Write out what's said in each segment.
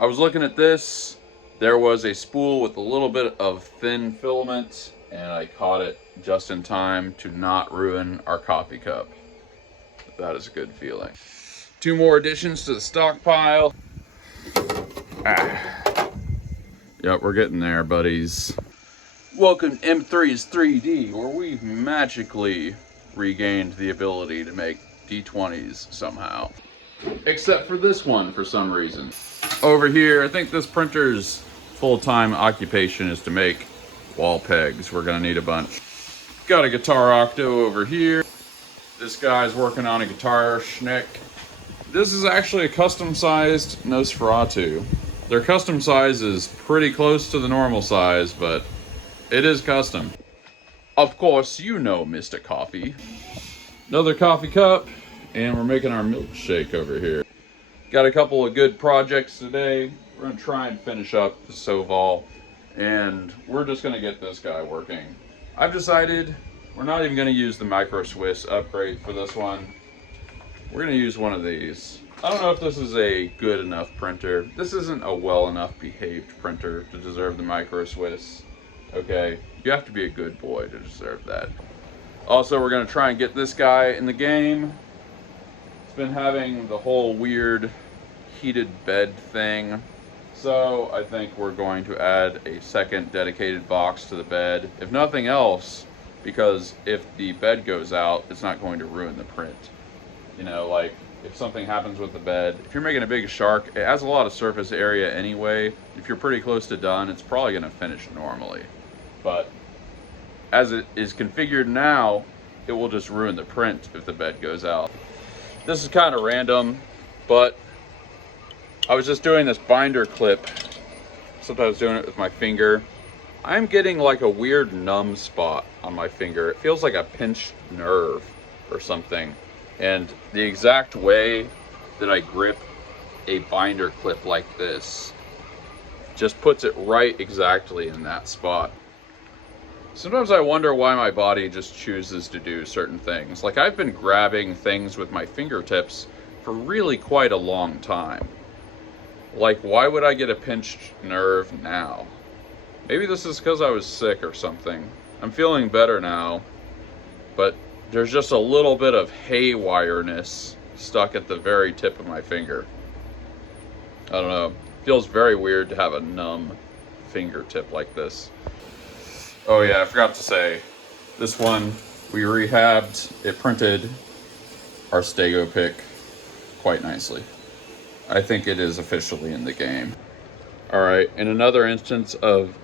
I was looking at this. There was a spool with a little bit of thin filament, and I caught it just in time to not ruin our coffee cup. That is a good feeling. 2 more additions to the stockpile. Yep, we're getting there, buddies. Welcome to M3's 3D, where we've magically regained the ability to make D20s somehow. Except for this one, for some reason. Over here, I think this printer's full-time occupation is to make wall pegs. We're gonna need a bunch. Got a guitar octo over here. This guy's working on a guitar schneck. This is actually a custom-sized Nosferatu. Their custom size is pretty close to the normal size, but it is custom. Of course, you know Mr. Coffee. Another coffee cup, and we're making our milkshake over here. Got a couple of good projects today. We're gonna try and finish up the Sovol, and we're just gonna get this guy working. I've decided we're not even gonna use the Micro Swiss upgrade for this one. We're gonna use one of these. I don't know if this is a good enough printer. This isn't a well enough behaved printer to deserve the Micro Swiss. Okay, you have to be a good boy to deserve that. Also, we're gonna try and get this guy in the game. It's been having the whole weird heated bed thing. So I think we're going to add a second dedicated box to the bed. If nothing else, because if the bed goes out, it's not going to ruin the print. You know, like, if something happens with the bed, if you're making a big shark, it has a lot of surface area anyway. If you're pretty close to done, it's probably gonna finish normally. But as it is configured now, it will just ruin the print if the bed goes out. This is kind of random, but I was just doing this binder clip. Sometimes doing it with my finger. I'm getting like a weird numb spot on my finger. It feels like a pinched nerve or something. And the exact way that I grip a binder clip like this just puts it right exactly in that spot. Sometimes I wonder why my body just chooses to do certain things. Like, I've been grabbing things with my fingertips for really quite a long time. Like, why would I get a pinched nerve now? Maybe this is because I was sick or something. I'm feeling better now, but there's just a little bit of haywireness stuck at the very tip of my finger. I don't know. It feels very weird to have a numb fingertip like this. Oh yeah, I forgot to say, this one we rehabbed. It printed our Stego pick quite nicely. I think it is officially in the game. All right, in another instance of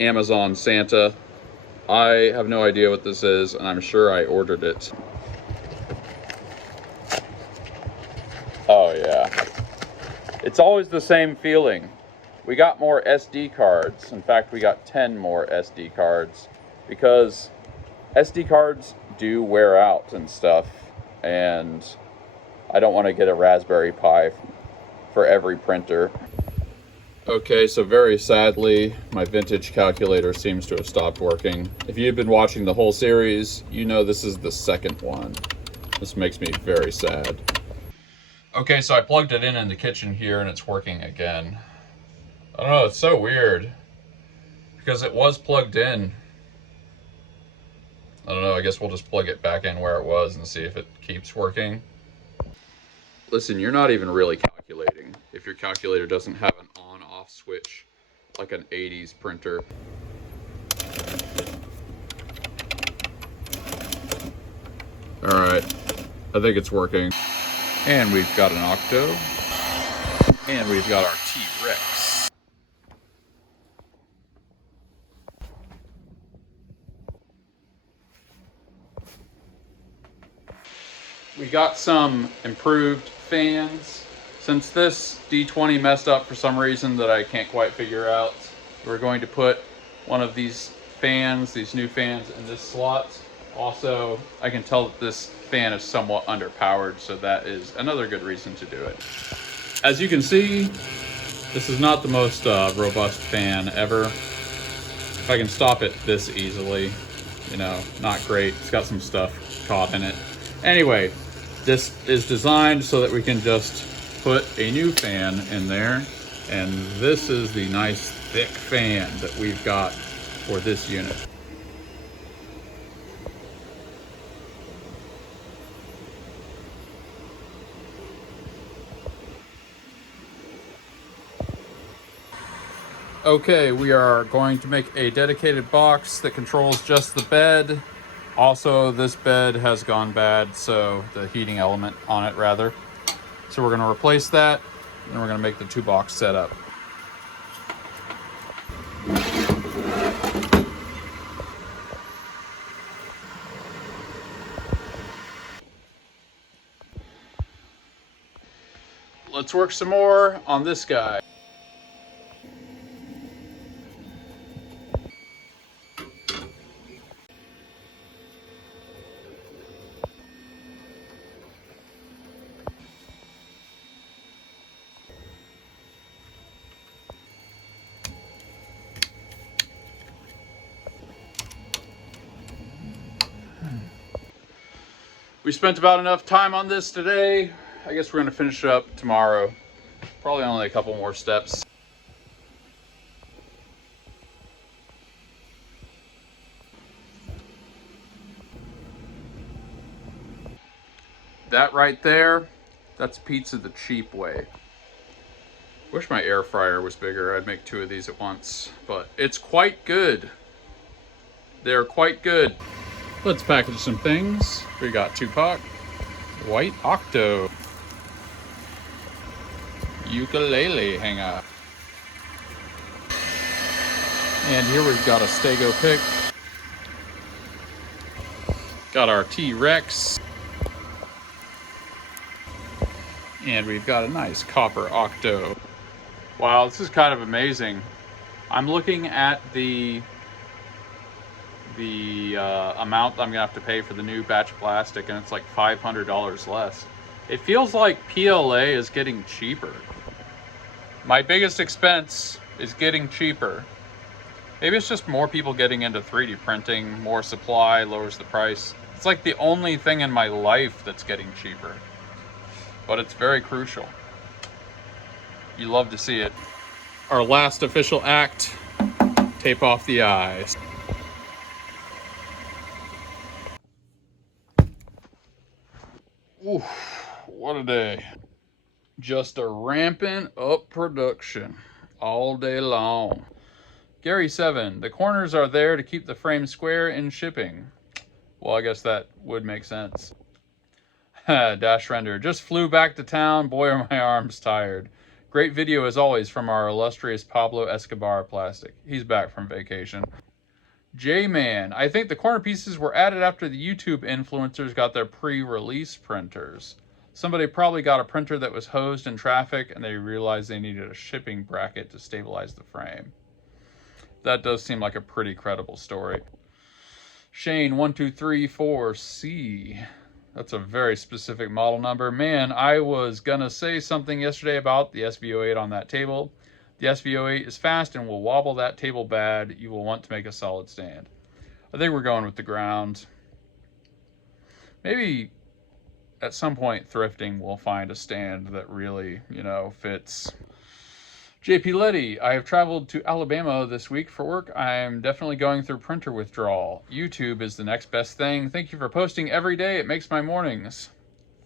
Amazon Santa, I have no idea what this is, and I'm sure I ordered it. Oh yeah. It's always the same feeling. We got more SD cards. In fact, we got 10 more SD cards, because SD cards do wear out and stuff, and I don't want to get a Raspberry Pi for every printer. Okay, so very sadly, my vintage calculator seems to have stopped working. If you've been watching the whole series, you know this is the second one. This makes me very sad. Okay, so I plugged it in the kitchen here and it's working again. I don't know, it's so weird, because it was plugged in. I don't know, I guess we'll just plug it back in where it was and see if it keeps working. Listen, you're not even really calculating if your calculator doesn't have an on-off switch like an 80s printer. Alright, I think it's working. And we've got an Octo. And we've got our T-Rex. We got some improved fans. Since this D20 messed up for some reason that I can't quite figure out, we're going to put one of these fans, these new fans, in this slot. Also, I can tell that this fan is somewhat underpowered, so that is another good reason to do it. As you can see, this is not the most robust fan ever. If I can stop it this easily, you know, not great. It's got some stuff caught in it. Anyway, this is designed so that we can just put a new fan in there And this is the nice thick fan that we've got for this unit. Okay, we are going to make a dedicated box that controls just the bed. Also, this bed has gone bad, so the heating element on it rather. So we're going to replace that, and we're going to make the 2-box setup. Let's work some more on this guy. We spent about enough time on this today. I guess we're going to finish it up tomorrow. Probably only a couple more steps. That right there, that's pizza the cheap way. Wish my air fryer was bigger. I'd make 2 of these at once, but it's quite good. They're quite good. Let's package some things. We got Tupac, White Octo, ukulele hanger, and here we've got a Stego pick. Got our T-Rex, and we've got a nice copper Octo. Wow, this is kind of amazing. I'm looking at the amount I'm gonna have to pay for the new batch of plastic, and it's like $500 less. It feels like PLA is getting cheaper. My biggest expense is getting cheaper. Maybe it's just more people getting into 3D printing, more supply lowers the price. It's like the only thing in my life that's getting cheaper, but it's very crucial. You love to see it. Our last official act, tape off the eyes. Oof, what a day. Just a ramping up production all day long. Gary 7, the corners are there to keep the frame square in shipping. Well, I guess that would make sense. Dash Render, just flew back to town. Boy, are my arms tired. Great video as always from our illustrious Pablo Escobar Plastic. He's back from vacation. J-Man, I think the corner pieces were added after the YouTube influencers got their pre-release printers. Somebody probably got a printer that was hosed in traffic and they realized they needed a shipping bracket to stabilize the frame. That does seem like a pretty credible story. Shane 1234C. That's a very specific model number. Man, I was gonna say something yesterday about the SV08 on that table. The SV08 is fast and will wobble that table bad. You will want to make a solid stand. I think we're going with the ground. Maybe at some point thrifting we'll find a stand that really, fits. JP Letty, I have traveled to Alabama this week for work. I'm definitely going through printer withdrawal. YouTube is the next best thing. Thank you for posting every day. It makes my mornings.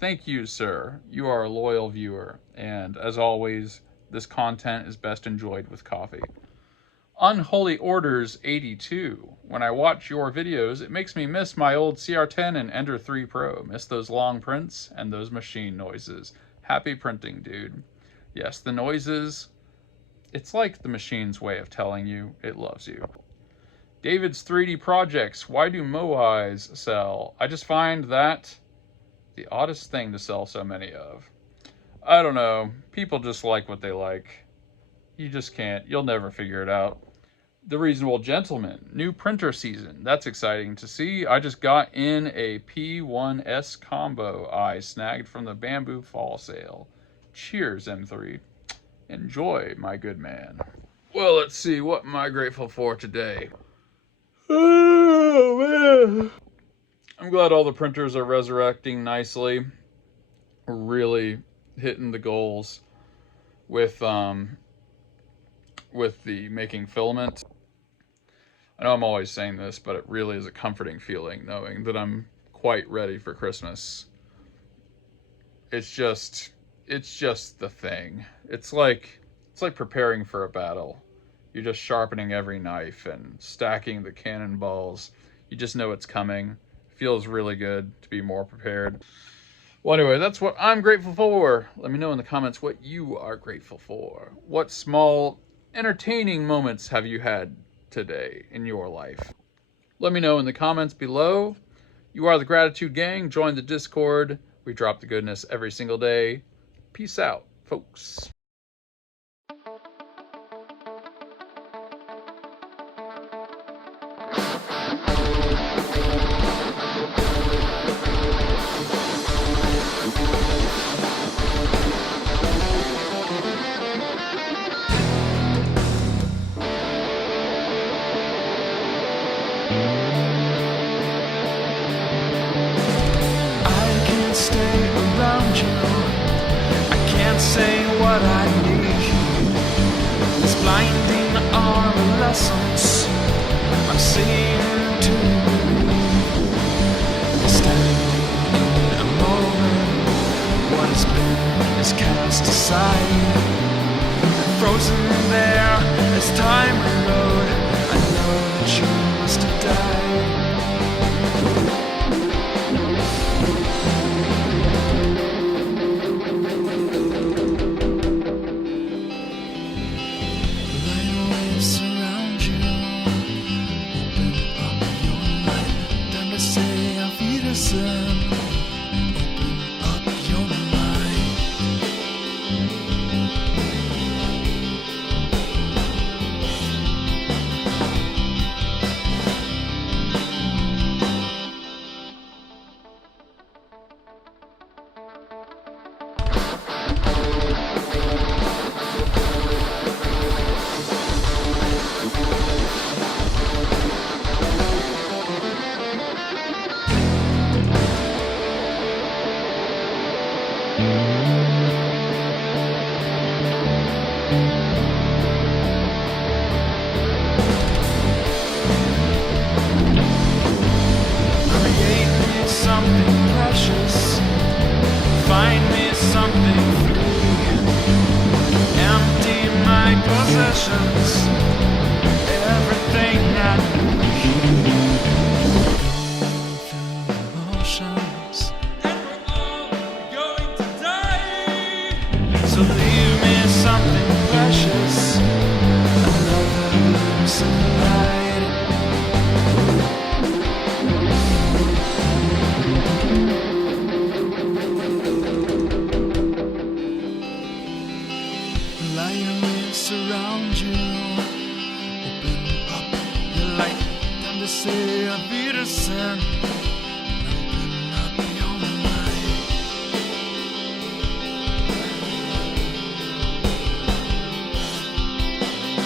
Thank you, sir. You are a loyal viewer. And as always, this content is best enjoyed with coffee. Unholy Orders 82. When I watch your videos, it makes me miss my old CR10 and Ender 3 Pro. Miss those long prints and those machine noises. Happy printing, dude. Yes, the noises, it's like the machine's way of telling you it loves you. David's 3D Projects. Why do Moais sell? I just find that the oddest thing to sell so many of. I don't know. People just like what they like. You just can't. You'll never figure it out. The Reasonable Gentleman. New printer season. That's exciting to see. I just got in a P1S combo I snagged from the Bamboo Fall sale. Cheers, M3. Enjoy, my good man. Well, let's see. What am I grateful for today? Oh, man. I'm glad all the printers are resurrecting nicely. We're really hitting the goals with with the making filament. I know I'm always saying this, but it really is a comforting feeling knowing that I'm quite ready for Christmas. It's just the thing. It's like preparing for a battle. You're just sharpening every knife and stacking the cannonballs. You just know it's coming. It feels really good to be more prepared. Well, anyway, that's what I'm grateful for. Let me know in the comments what you are grateful for. What small, entertaining moments have you had today in your life? Let me know in the comments below. You are the Gratitude Gang. Join the Discord. We drop the goodness every single day. Peace out, folks. Say what I need. This blinding arm of lessons I'm seeing to standing in a moment. What has been is cast aside, frozen there as time erode. I know that you must have died. Find me something free. Empty my possessions, everything I need. Through emotions, and we're all going to die. So leave me something precious, another sunlight. Surround you, open up your light, time to say a Wiedersehen.